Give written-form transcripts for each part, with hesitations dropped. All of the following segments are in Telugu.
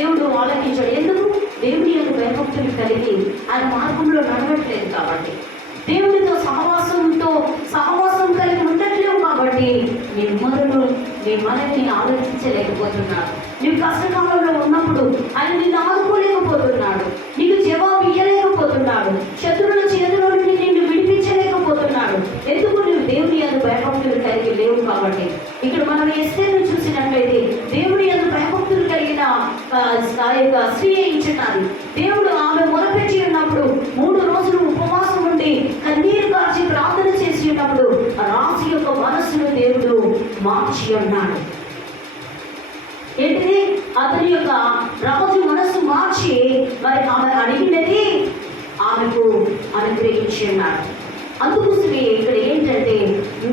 దేవుడు ఆలకించాడు. ఎందుకు? దేవుని యొక్క భయభక్తులు కలిగి ఆయన మార్గంలో నడవట్లేదు కాబట్టి, దేవుడితో సహవాసం కలిగి ఉండట్లేవు కాబట్టి నీ మొదలు నీ మనల్ని ఆలోచించలేకపోతున్నాడు. నీవు కష్టకాలంలో ఉన్నప్పుడు ఆయన నిన్ను ఆదుకోలేకపోతున్నాడు, నీకు జవాబు ఇయ్యలేకపోతున్నాడు, శత్రువుల చేతిలో నుండి నిన్ను విడిపించలేకపోతున్నాడు. ఎందుకు? నువ్వు దేవుని యందు భయభక్తులు కలిగి లేవు కాబట్టి. ఇక్కడ మనం ఎస్తేర్ను చూసినట్లయితే దేవుని యందు భయభక్తులు కలిగిన స్త్రీ ఇచ్చినది. దేవుడు ఆమె మొరపెట్టి ఉన్నప్పుడు 3 రోజులు ఉపవాసం ఉండి కన్నీరు కార్చి ప్రార్థన చేసి ఉన్నప్పుడు రాజు యొక్క మనస్సును దేవుడు మార్చి ఉన్నాడు. ఏంటిది? అతని యొక్క రాజు మనస్సు మార్చి మరి ఆమె అడిగినది ఆమెకు అనుగ్రహించి ఉన్నాడు. అందుకోసమే ఇక్కడ ఏంటంటే,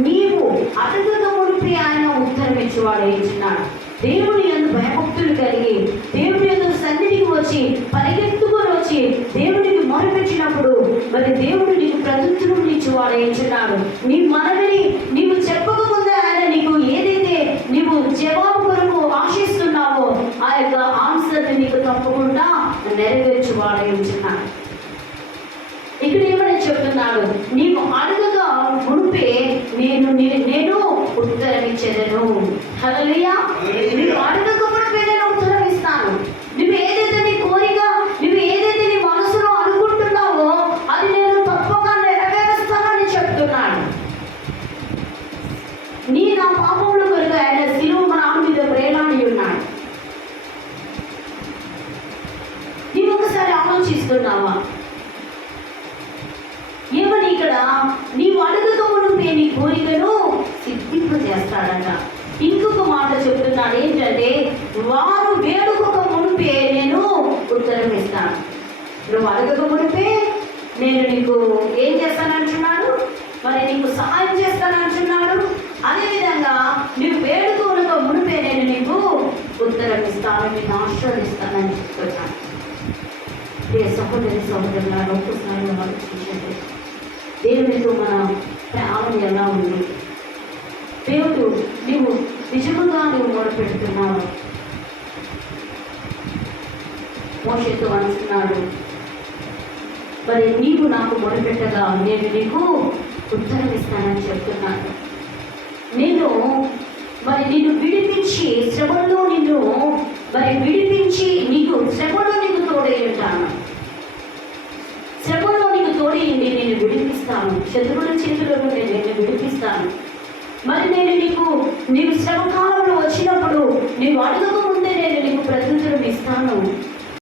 నీవు అడగక మునిపి ఆయన ఉత్తరం ఇచ్చేవాడు ఇచ్చినాడు. దేవుని యందు భయభక్తులు కలిగి దేవుని యందు సన్నిధికి వచ్చి పరిగెత్తుకొని వచ్చి దేవునికి మొరపెట్టినప్పుడు మరి దేవుడు నీకు ప్రత్యుత్తరం ఇచ్చేవాడు ఇచ్చినాడు. నీ మనవిని నీవు చెప్పకముందే ఆయన నీకు ఏదైతే నీవు జవాబు కొరకు ఆశిస్తున్నావో ఆ యొక్క ఆన్సర్ని నీకు తప్పకుండా నెరవేర్చేవాడు ఇచ్చినాడు. ఇక్కడ ఏమని చెప్తున్నాడు? నీవు అడగగా మునిపే నేను ఉత్తరం ఇచ్చేదను. హల్లెలూయా. నీవు అడగక మునిపే నేను ఉత్తరం ఇస్తాను. నువ్వు ఏదైతే నీ కోరిక, నువ్వు ఏదైతే నీ మనసులో అనుకుంటున్నావో అది నేను తప్పగా నెరవేరుస్తానని చెప్తున్నాను. నీ నా పాపముల కొరకు ఆయన శిలువ రాళ్ళ మీద వేలాడి ఉన్నాడు. నీవు ఒకసారి ఆలోచిస్తున్నావా? ఏమని ఇక్కడ? నీవు అడుగుతూ ఉంటే నీ కోరికను సిద్ధింప చేస్తాడట. ఇంకొక మాట చెప్తున్నాడు ఏంటంటే, వారు వేడుకొక మునిపే నేను ఉత్తరం ఇస్తాను. నువ్వు అడగక మునిపే నేను నీకు ఏం చేస్తానంటున్నాడు? మరి నీకు సహాయం చేస్తానంటున్నాడు. అదేవిధంగా నువ్వు వేడుకోనుక మునిపే నేను నీకు ఉత్తరం ఇస్తాను, నేను ఆశీర్వదిస్తానని చెప్తున్నాను. సహోదరి సహోదరులను ఒక్కసారి ఆలోచించండి. దేవునితో మన ప్రయాణం ఎలా ఉంది? దేవుడు నీవు నిజముగా నువ్వు మొదలుపెడుతున్నావు. మోషేతో అంటున్నాడు, మరి నీవు నాకు మొదలుపెట్టగా నేను నీకు ఉత్తరం ఇస్తానని చెప్తున్నాను. నేను మరి నిన్ను విడిపించి శ్రమలో నిన్ను మరి విడిపించి నీకు శ్రమలో నీకు తోడై ఉంటాను. శ్రమలో నీకు తోడేయండి, నేను విడిపిస్తాను. శత్రువుల చేతిలో నుండి నేను విడిపిస్తాను. మరి నేను నీవు శ్రమ కాలంలో వచ్చినప్పుడు నీవు అడుగుతూ